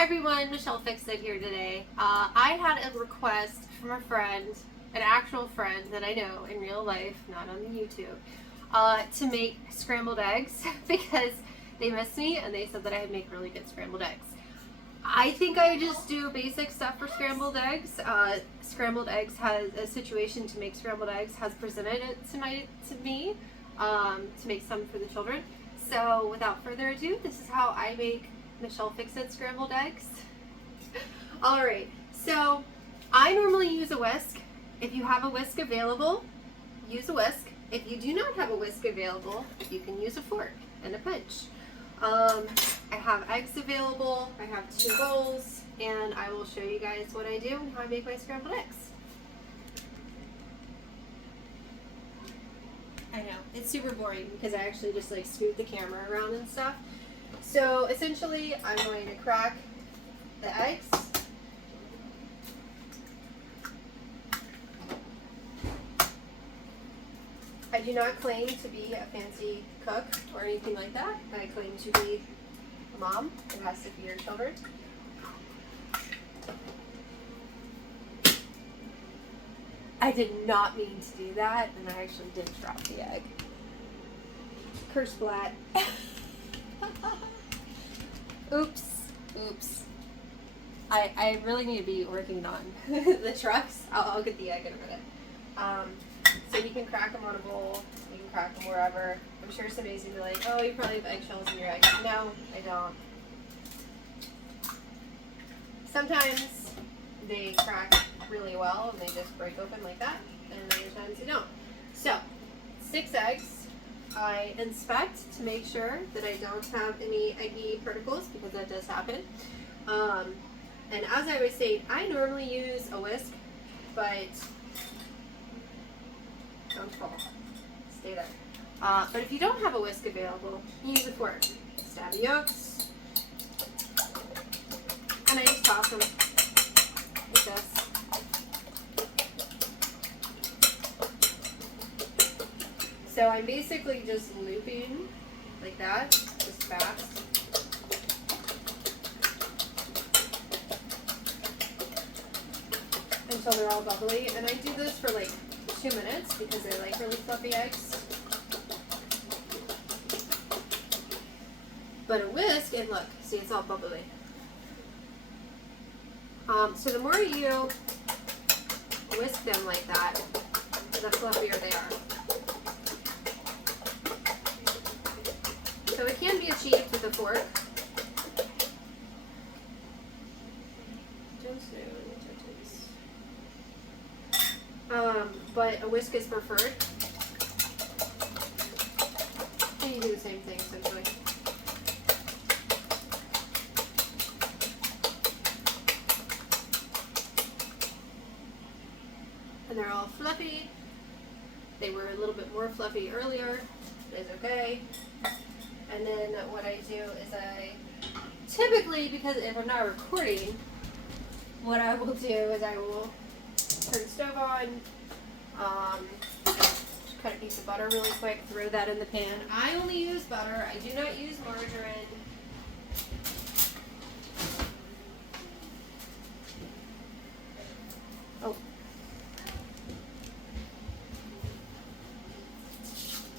Hi everyone, Michelle Fixed It here today. I had a request from a friend, an actual friend that I know in real life, not on the YouTube, to make scrambled eggs because they missed me and they said that I would make really good scrambled eggs. I think I just do basic stuff for scrambled eggs. Scrambled eggs has a situation to make scrambled eggs has presented it to me to make some for the children. So without further ado, this is how I make Michelle Fixed It scrambled eggs. Alright, so I normally use a whisk. If you have a whisk available, use a whisk. If you do not have a whisk available, you can use a fork and a pinch. I have eggs available, I have 2 bowls, and I will show you guys what I do and how I make my scrambled eggs. I know, it's super boring because I actually just like scoot the camera around and stuff. So essentially, I'm going to crack the eggs. I do not claim to be a fancy cook or anything like that. I claim to be a mom who has to feed her children. I did not mean to do that, and I actually did drop the egg. Curse splat. Oops. I really need to be working on the trucks. I'll get the egg in a minute. So you can crack them on a bowl, you can crack them wherever. I'm sure somebody's gonna be like, oh, you probably have eggshells in your eggs. No, I don't. Sometimes they crack really well and they just break open like that, and other times they don't. So, 6 eggs. I inspect to make sure that I don't have any eggy particles because that does happen. And as I was saying, I normally use a whisk, but don't fall. Stay there. But if you don't have a whisk available, use a fork. Stab the yolks. And I just toss them like this. So I'm basically just looping like that, just fast. Until they're all bubbly. And I do this for like 2 minutes because I like really fluffy eggs. But a whisk, and look, see, it's all bubbly. So the more you whisk them like that, the fluffier they are. So it can be achieved with a fork. But a whisk is preferred. And you do the same thing essentially. And they're all fluffy. They were a little bit more fluffy earlier. It's okay. And then what I do is I typically, because if I'm not recording, what I will do is I will turn the stove on, just cut a piece of butter really quick, throw that in the pan. I only use butter. I do not use margarine. Oh.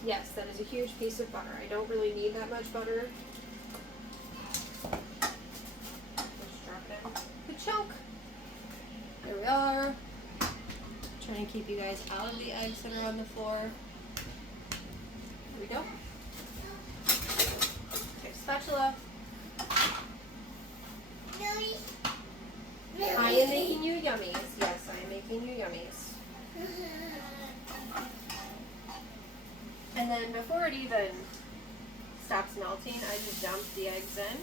Yes, that is a huge piece of butter. I don't really need that much butter. Just drop in the chunk. There we are. Trying to keep you guys out of the eggs that are on the floor. Here we go. Take a spatula. I am making you yummies. Yes, I am making you yummies. And then before it even stops melting, I just dump the eggs in.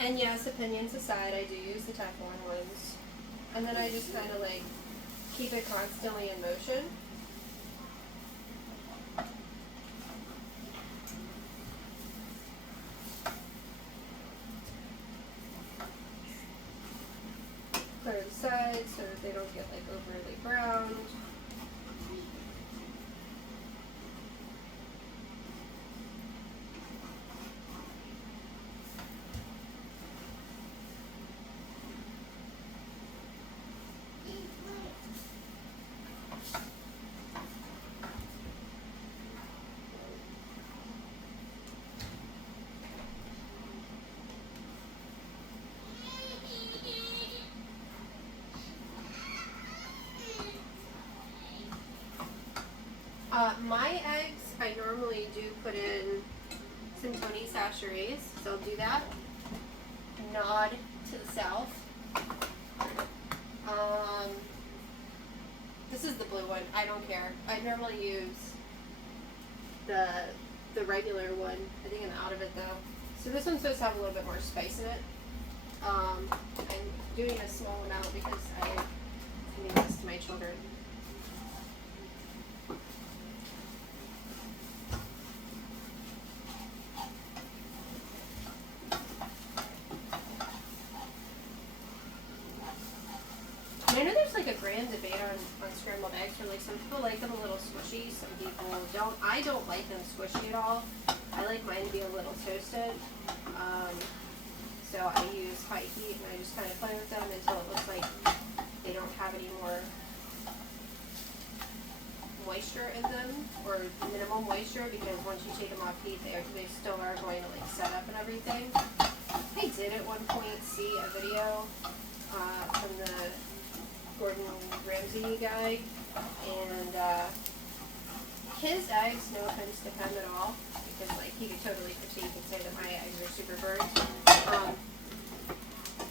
And yes, opinions aside, I do use the Teflon ones. And then I just kind of like keep it constantly in motion. Clear the sides so that they don't get like overly browned. My eggs, I normally do put in some Tony Chachere's, so I'll do that. Nod to the south. This is the blue one. I don't care. I normally use the regular one. I think I'm out of it though. So this one's supposed to have a little bit more spice in it. I'm doing a small amount because I'm giving this to my children. I know there's like a grand debate on scrambled eggs where like some people like them a little squishy, some people don't. I don't like them squishy at all. I like mine to be a little toasted. So I use high heat and I just kind of play with them until it looks like they don't have any more moisture in them, or minimal moisture, because once you take them off heat they still are going to like set up and everything. I did at one point see a video from the Gordon Ramsay guy, and his eggs, no offense to him at all, because like he could totally critique and say that my eggs are super burnt.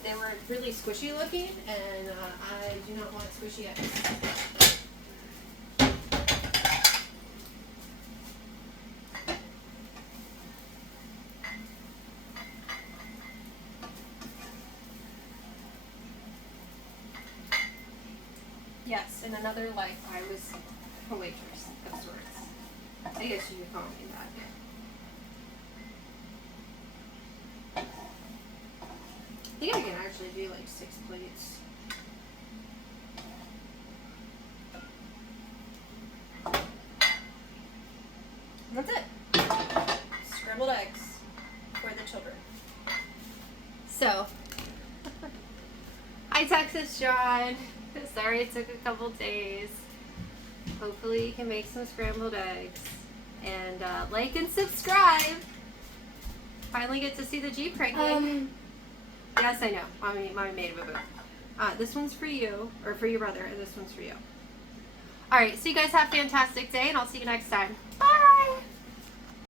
They were really squishy looking, and I do not want squishy eggs. Yes, in another life I was a waitress of sorts. I guess you could call me that. I think I can actually do like 6 plates. That's it. Scrambled eggs for the children. So, hi Texas John. Sorry it took a couple days. Hopefully you can make some scrambled eggs. And like and subscribe. Finally get to see the Jeep cranking. Yes, I know. Mommy made a boo-boo. This one's for you, or for your brother, and this one's for you. Alright, so you guys have a fantastic day, and I'll see you next time. Bye!